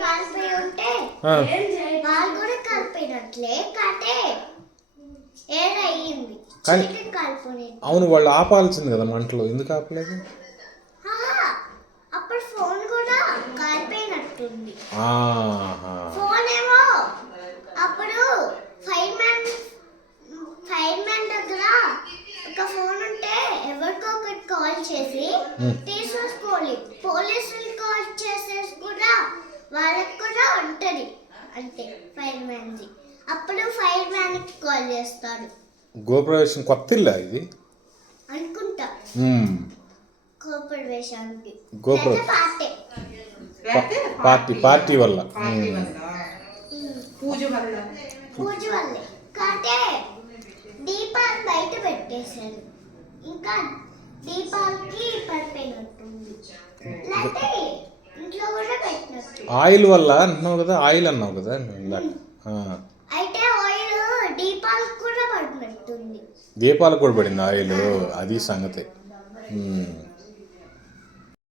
కాలిపోయి ఉంటే వాళ్ళు కూడా కాలిపోయినట్లే కాటే ఏడయ్యింది. కానీ అవును, వాళ్ళు ఆపాల్సింది కదా మంటలు, ఎందుకు ఆపలేదు? అప్పుడు ఫోన్ కూడా కాలిపోయినట్టుంది. ఆహా. ఫోన్ ఏమో అప్పుడు ఫైర్ మ్యాన్ దగ్గర ఒక ఫోన్ ఉంటే ఎవరికో ఒకటి కాల్ చేసి తీసేసుకోవాలి. పోలీసులు కాల్ చేసేసి కూడా వాళ్ళకి కూడా ఉంటది అంటే ఫైర్ మ్యాన్ది. అప్పుడు ఫైర్ మ్యాన్ కి కాల్ చేస్తాడు. గృహప్రవేశం కొత్త ఇల్లా ఇది అనుకుంటా. గృహప్రవేశానికి పార్టీ వల్ల పూజ వల్లే కాటే దీపాలు బయట పెట్టేశారు. ఇంకా దీపాలకి పడిపోయినట్టుంది, లేకపోతే ఇంట్లో కూడా పెట్టినట్టు. ఆయిల్ వల్ల అంటున్నావు కదా, ఆయిల్ అన్నావు కదా. అయితే ఆయిల్ దీపాలకు కూడా పడినట్టుంది. దీపాలకు కూడా పడింది ఆయిల్, అది సంగతి.